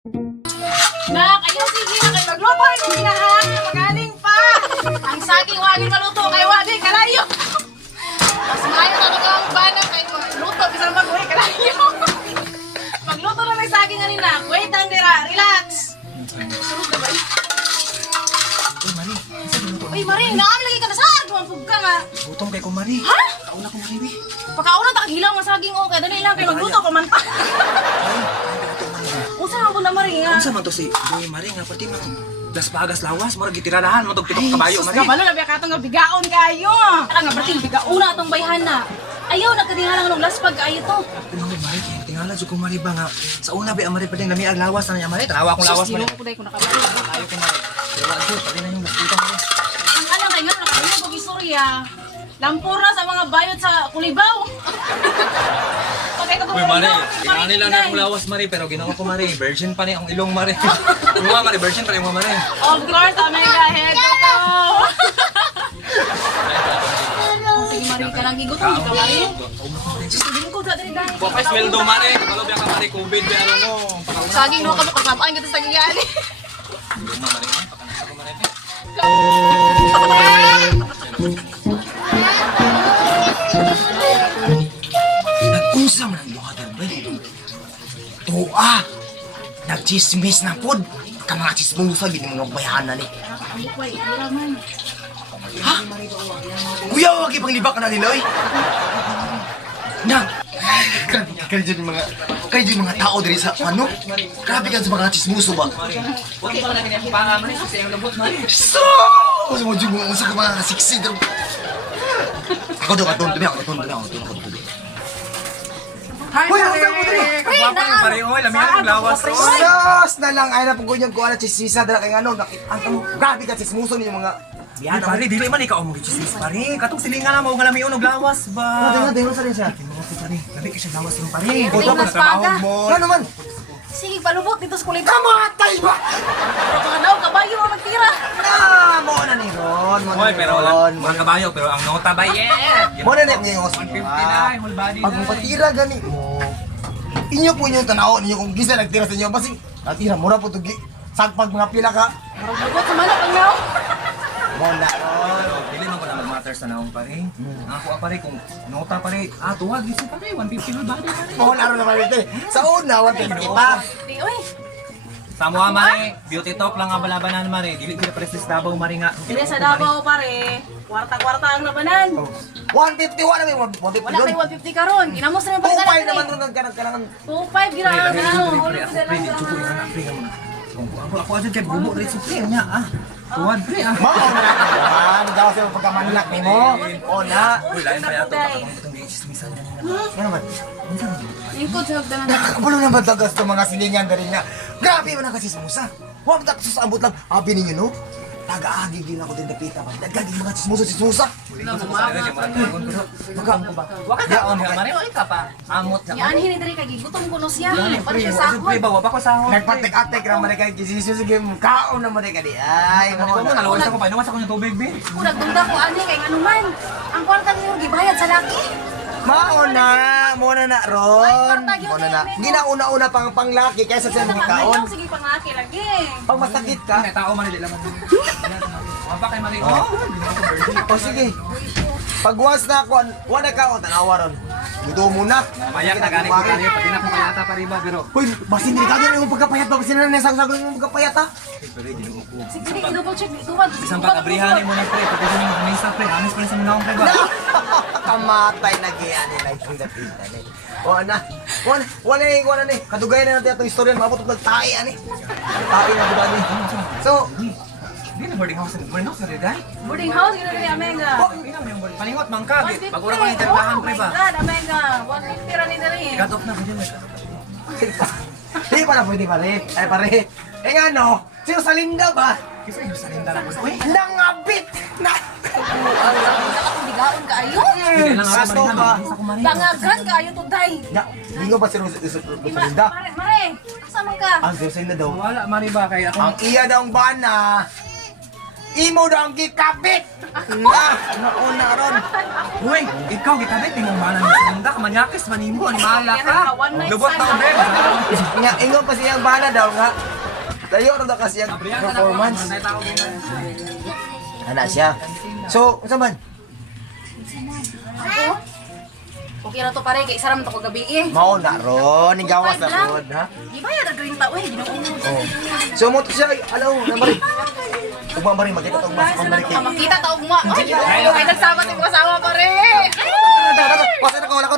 Nak, ayaw sige na kayo magluto. Hindi na ha. Magaling pa. Ang saging wagin maluto kay wagin kalayo. Mas maayo na ang bana kay luto bisa mag-uwi kalayo. Magluto na may saging ani nak. Wait ang dira, relax. Uy, Mari, naam lagi ka na saan? Tumampog ka nga. Gutom kay ko, Mari. Ha? Kauna ko, Mari, be. Pagkauna takaghilaw nga saging o kaya dali lang kay magluto ko man pa. Usa nga po na Mari nga. Unsa man to si Boy Mari nga pati man das pagas lawas mo gitiradahan mo tog pitok kabayo, Mari. Kabalo na biya katong nga bigaon kayo. Kaya nga berting bigauna atong bayhan na. Ayaw na kadingalang nung laspag kaayo to. Mari, Mari, tingala jud ko, Mari, ba nga sa una ba Mari pati nami ang lawas na niya, Mari. Tanawa akong lawas, Mari. Sus, ko ko nakabalo. Ayo ko, Mari. Pero wala pati na yung laspita, Mari. Ang alam kay nga nakabalo pag istorya. Lampur na sa mga bayot sa Kulibaw. Pagkay ko Uy, Mari, tingala nila na akong lawas, Mari, pero ginawa ko, Mari. Virgin pa ni ang ilong, Mari. Mga, Mari, virgin pa ni mo, Mari. Of course, Omega head ko to. Sige, Mari, ka lang gigutom ka, Mari. Sus, hindi mo ko dali dali. Bapay sweldo, Mari. Kapalo biya ka, Mari, COVID, biya ano mo. Saging no kabuk kapain kita saging yani. Ilong, Mari, pakanasa ko, Mari. Nag-usa man ang mga dalbay. Tuwa! Nagchismis na pod! Ka mga chismusa, gini mo nagbayanan eh. Ha? Kuya, wag ipanglibak ka na nila eh. Nang! Kaya dyan yung mga tao diri sa ano? Grabe ka sa mga chismuso ba? Huwag iba na ganyan pangaman eh, sa iyong labot, Mari. So! Mas mo dyan mo sa mga siksi daw. Ako doon, ako doon. Hi, Mari! Kapwapa yung pare, oy, lamihan ang lawas, oy. Sus na lang ay napugunyag ko ala chisisa dala kay ano nakita mo grabe ka chismuso ni mga Di pare, dili man ikaw mo gichismis pare. Katong silingan na mo nga lamihan og lawas ba? dingo sa rin siya. Kinuha ko pare. Labi ka siya lawas yung pare. Tingnan Boto mas na trabaho paga. mo. Ano man? Sige, palubot dito sa Kulibaw. Kamatay ba? Baka daw kabayo ang magtira. Mo na ni Ron, mo na Oy, ni pero Ron. wala mga kabayo pero ang nota ba yeah. Mo na ni ngayon 150 na, whole body Pag na. patira gani mo. Inyo po yung tanaw ninyo kung gisa nagtira sa inyo basi natira mo na po tugi. Sagpag mga pila ka. Palubot sa manok ang naw. Mo na Ron. Dili man ko na mag-matter sa naong pare. Ako pare kung nota pare. Ah, tuwag gisi pare 150 whole body pare. Mo na ron naman ito. Sa una 150 pa. Di oy. Sa mga mare, beauty talk lang nga balabanan mare. Dili kita presis Davao mare nga. Dili sa Davao pare. Kwarta-kwarta ang labanan. 150 wala may 150 Wala kay doon. 150 karon. Ginamos na yung pagkalan. Kupay naman doon nagkanang 25 gira ang naw. Ulo ko Pre, chupo na na pre mo. Ako aja kay bubo rin si pre niya ah. Tuwad pre ah. Mao na naman, daw sa pagkamanlak nimo. O na. Uy, lain pa yato katong itong gismisan niya. Ano man? Lingkod sa hagdanan. Nakakabulo naman tagas sa mga silingan dari nga. Grabe man ang kasismusa. Huwag na abot lang. Abi ninyo no? Taga-agi din ako din napita pa. Nagaging mga sismusa. Waka daon nga mare, wala ka pa. Amot na. Yan hini diri kay gigutom ko no siya. Yan Para pre, siya wala sahod. pre ba wa pa ko sahod. Nagpatik-atik ra man kay kisisyo sige kaon na man kay di. Ay Ano mo mo na. nalawas ako pa, inuwas ako ng tubig be. Kung nagdunda ko ani kay nganuman. Ang kwarta niyo gibayad sa laki. Mao na, muna na ron. Muna na. Ginauna-una pang panglaki kaysa sa mga kaon. Sige pangaki lagi. Pag masakit ka, May tao man dili laman. Wa pa kay mare. Oh, o sige. Pag once na ako, wala ka o, tanawa ron. Dito muna. Mayak na gani ko pare, pati na kung kayata pa riba pero. Hoy, basin din kagyan yung pagkapayat ba? Basin na nasang-sagon yung pagkapayat ha? Pero dinungo ko. Sige, double check dito ba? Isang pag-abrihan mo ni pre, pati sa mga misa pre, anis pa rin sa mga pre ba. Kamatay na gaya nila yung pinta ni. O ana, wala ni. Kadugayan na natin itong istorya, mabot nagtae ani. Tae na diba ni. So, Di na boarding house na rin dahil. Boarding house gina diri Amenga. Palingot mang ka, pag ura ko ng interbahan pre ba. Oh my God, Amenga. 150 ra ni diri. Cut off na ko dyan. di pa na pwede pare. Ay pare. Eh nga no, sino sa linda ba? Kasi yung salinda lang ko sa. Uy! Nangabit na! Akong bigaon kaayo. Hindi lang ako Sasto marina. ba? Sa kumarin. Bangagan kaayo to day. Ya, hindi ba sino sa linda? Mare, mare. Asa man ka? Ang sino sa linda daw. Wala, mari ba? Kaya ako. Ang iya daw ang bana. imo daw ang gikabit. Nauna ron. Uy, ikaw gitabit imong mana ni Sunda ka manyakis manimo ni mala ka. One night Lubot stand na bre. Nga ingon pa siyang bana daw nga. Layo ra daw kasi ang performance. Ana siya. So, unsa man? Okay na to pare, kay isa raman to kagabi eh. Mao na ron, ni gawas na pod, ha? Di ba yan nagawin tao eh, ginoo. Oh. So mo to siya, alaw, namari. Ugma bari makita tong mas pambalik kay. Makita tao mo. Ay, nagsama sa mga asawa pare. Pasa na ko wala ko